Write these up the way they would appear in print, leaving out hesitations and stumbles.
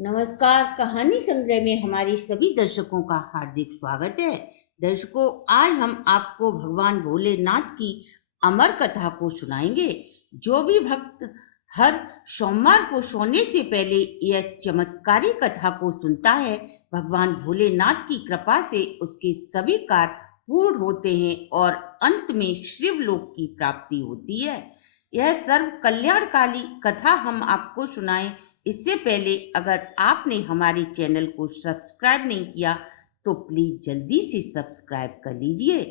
नमस्कार। कहानी संग्रह में हमारे सभी दर्शकों का हार्दिक स्वागत है। दर्शकों, आज हम आपको भगवान भोलेनाथ की अमर कथा को सुनाएंगे। जो भी भक्त हर सोमवार को सोने से पहले यह चमत्कारी कथा को सुनता है, भगवान भोलेनाथ की कृपा से उसके सभी कार्य पूर्ण होते हैं और अंत में शिवलोक की प्राप्ति होती है। यह सर्व कल्याणकारी कथा हम आपको सुनाएं, इससे पहले अगर आपने हमारे चैनल को सब्सक्राइब नहीं किया तो प्लीज जल्दी से सब्सक्राइब कर लीजिए।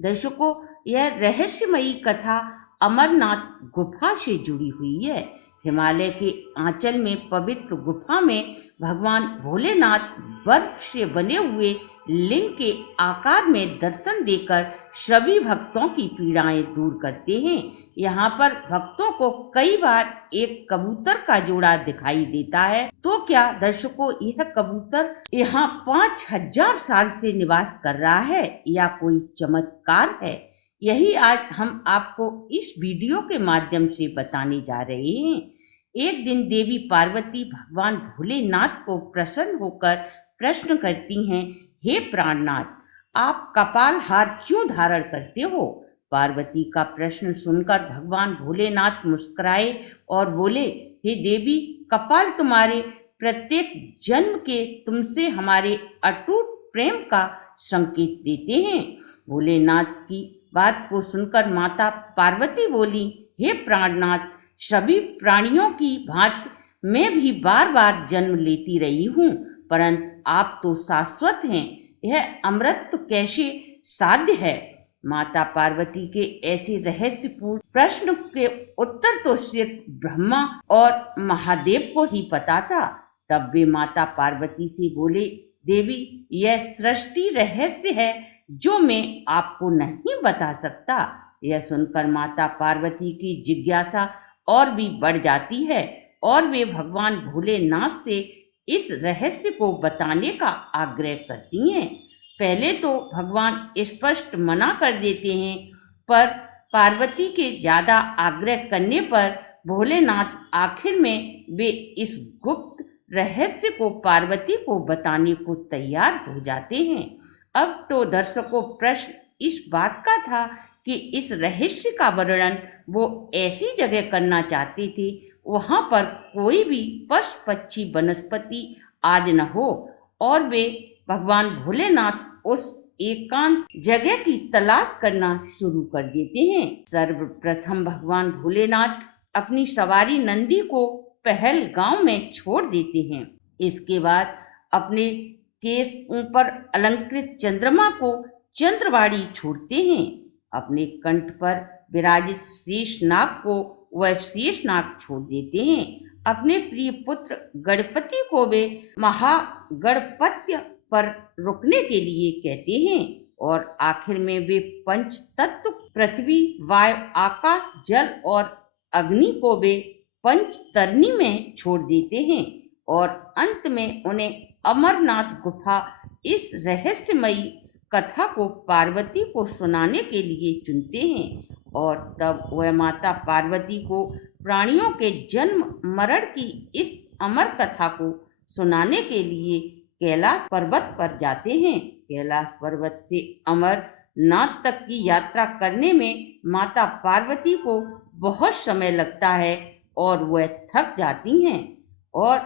दर्शकों, यह रहस्यमयी कथा अमरनाथ गुफा से जुड़ी हुई है। हिमालय के आंचल में पवित्र गुफा में भगवान भोलेनाथ बर्फ से बने हुए लिंग के आकार में दर्शन देकर सभी भक्तों की पीड़ाएं दूर करते हैं। यहाँ पर भक्तों को कई बार एक कबूतर का जोड़ा दिखाई देता है। तो क्या दर्शकों, यह कबूतर यहाँ 5000 साल से निवास कर रहा है या कोई चमत्कार है? यही आज हम आपको इस वीडियो के माध्यम से बताने जा रहे हैं। एक दिन देवी पार्वती भगवान भोलेनाथ को प्रसन्न होकर प्रश्न करती हैं, हे प्राणनाथ, आप कपाल हार क्यों धारण करते हो? पार्वती का प्रश्न सुनकर भगवान भोलेनाथ मुस्कुराए और बोले, हे देवी, कपाल तुम्हारे प्रत्येक जन्म के तुमसे हमारे अटूट प्रेम का संकेत देते हैं। भोलेनाथ की बात को सुनकर माता पार्वती बोली, हे प्राणनाथ, सभी प्राणियों की भांति मैं भी बार बार जन्म लेती रही हूँ, परंतु आप तो शाश्वत हैं। यह अमृत कैसे साध्य है? माता पार्वती के ऐसे रहस्यपूर्ण प्रश्न के उत्तर तो सिर्फ ब्रह्मा और महादेव को ही पता था। तब वे माता पार्वती से बोले, देवी, यह सृष्टि रहस्य है जो मैं आपको नहीं बता सकता। यह सुनकर माता पार्वती की जिज्ञासा और भी बढ़ जाती है और वे भगवान भोलेनाथ से इस रहस्य को बताने का आग्रह करती हैं। पहले तो भगवान स्पष्ट मना कर देते हैं, पर पार्वती के ज्यादा आग्रह करने पर भोलेनाथ आखिर में वे इस गुप्त रहस्य को पार्वती को बताने को तैयार हो जाते हैं। अब तो दर्शकों, प्रश्न इस बात का था कि इस रहस्य का वर्णन वो ऐसी जगह करना चाहते थे वहां पर कोई भी पशु पक्षी वनस्पति आदि न हो, और वे भगवान भोलेनाथ उस एकांत जगह की तलाश करना शुरू कर देते हैं। सर्वप्रथम भगवान भोलेनाथ अपनी सवारी नंदी को पहलगांव में छोड़ देते हैं। इसके बाद अपने केस ऊपर अलंकृत चंद्रमा को चंद्रवाड़ी छोड़ते हैं। अपने कंठ पर विराजित शेषनाग को वह शेषनाग छोड़ देते हैं। अपने प्रिय पुत्र गणपति को वे महागणपत्य पर रुकने के लिए कहते हैं और आखिर में वे पंच तत्व पृथ्वी, वायु, आकाश, जल और अग्नि को वे पंचतरणी में छोड़ देते हैं और अंत में उन्हें अमरनाथ गुफा इस रहस्यमयी कथा को पार्वती को सुनाने के लिए चुनते हैं। और तब वह माता पार्वती को प्राणियों के जन्म मरण की इस अमर कथा को सुनाने के लिए कैलाश पर्वत पर जाते हैं। कैलाश पर्वत से अमरनाथ तक की यात्रा करने में माता पार्वती को बहुत समय लगता है और वह थक जाती हैं। और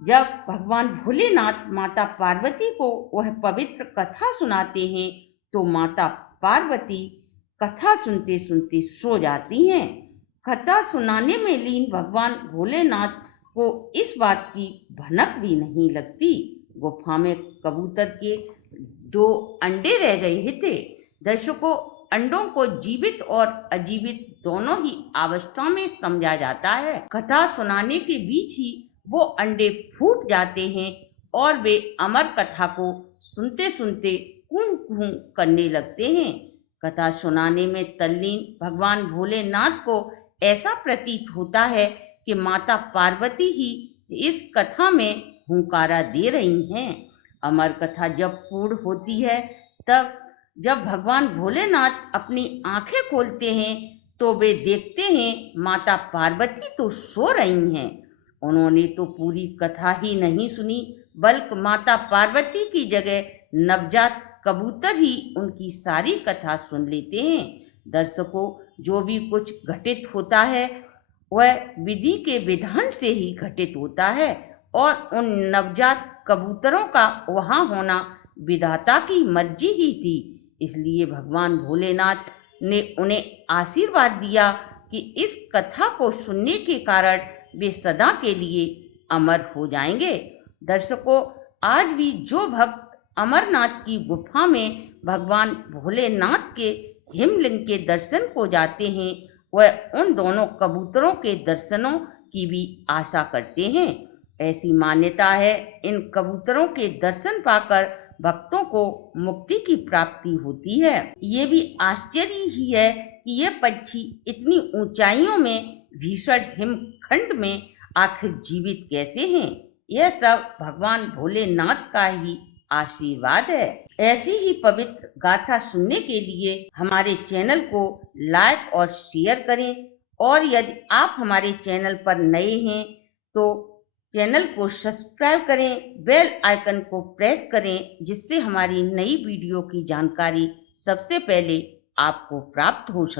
जब भगवान भोलेनाथ माता पार्वती को वह पवित्र कथा सुनाते हैं तो माता पार्वती कथा सुनते सुनते सो जाती हैं। कथा सुनाने में लीन भगवान भोलेनाथ को इस बात की भनक भी नहीं लगती। गुफा में कबूतर के 2 अंडे रह गए थे। दर्शकों, अंडों को जीवित और अजीवित दोनों ही अवस्था में समझा जाता है। कथा सुनाने के बीच ही वो अंडे फूट जाते हैं और वे अमर कथा को सुनते सुनते कूं कूं करने लगते हैं। कथा सुनाने में तल्लीन भगवान भोलेनाथ को ऐसा प्रतीत होता है कि माता पार्वती ही इस कथा में हुंकारा दे रही हैं। अमर कथा जब पूर्ण होती है, तब जब भगवान भोलेनाथ अपनी आंखें खोलते हैं तो वे देखते हैं माता पार्वती तो सो रही हैं। उन्होंने तो पूरी कथा ही नहीं सुनी, बल्कि माता पार्वती की जगह नवजात कबूतर ही उनकी सारी कथा सुन लेते हैं। दर्शकों, जो भी कुछ घटित होता है वह विधि के विधान से ही घटित होता है और उन नवजात कबूतरों का वहाँ होना विधाता की मर्जी ही थी। इसलिए भगवान भोलेनाथ ने उन्हें आशीर्वाद दिया कि इस कथा को सुनने के कारण वे सदा के लिए अमर हो जाएंगे। दर्शकों, आज भी जो भक्त अमरनाथ की गुफा में भगवान भोलेनाथ के हिमलिंग के दर्शन को जाते हैं, वह उन दोनों कबूतरों के दर्शनों की भी आशा करते हैं। ऐसी मान्यता है, इन कबूतरों के दर्शन पाकर भक्तों को मुक्ति की प्राप्ति होती है। ये भी आश्चर्य ही है कि ये पक्षी इतनी ऊंचाइयों में भीषण हिमखंड में आखिर जीवित कैसे हैं। यह सब भगवान भोलेनाथ का ही आशीर्वाद है। ऐसी ही पवित्र गाथा सुनने के लिए हमारे चैनल को लाइक और शेयर करें, और यदि आप हमारे चैनल पर नए हैं तो चैनल को सब्सक्राइब करें, बेल आइकन को प्रेस करें, जिससे हमारी नई वीडियो की जानकारी सबसे पहले आपको प्राप्त हो सके।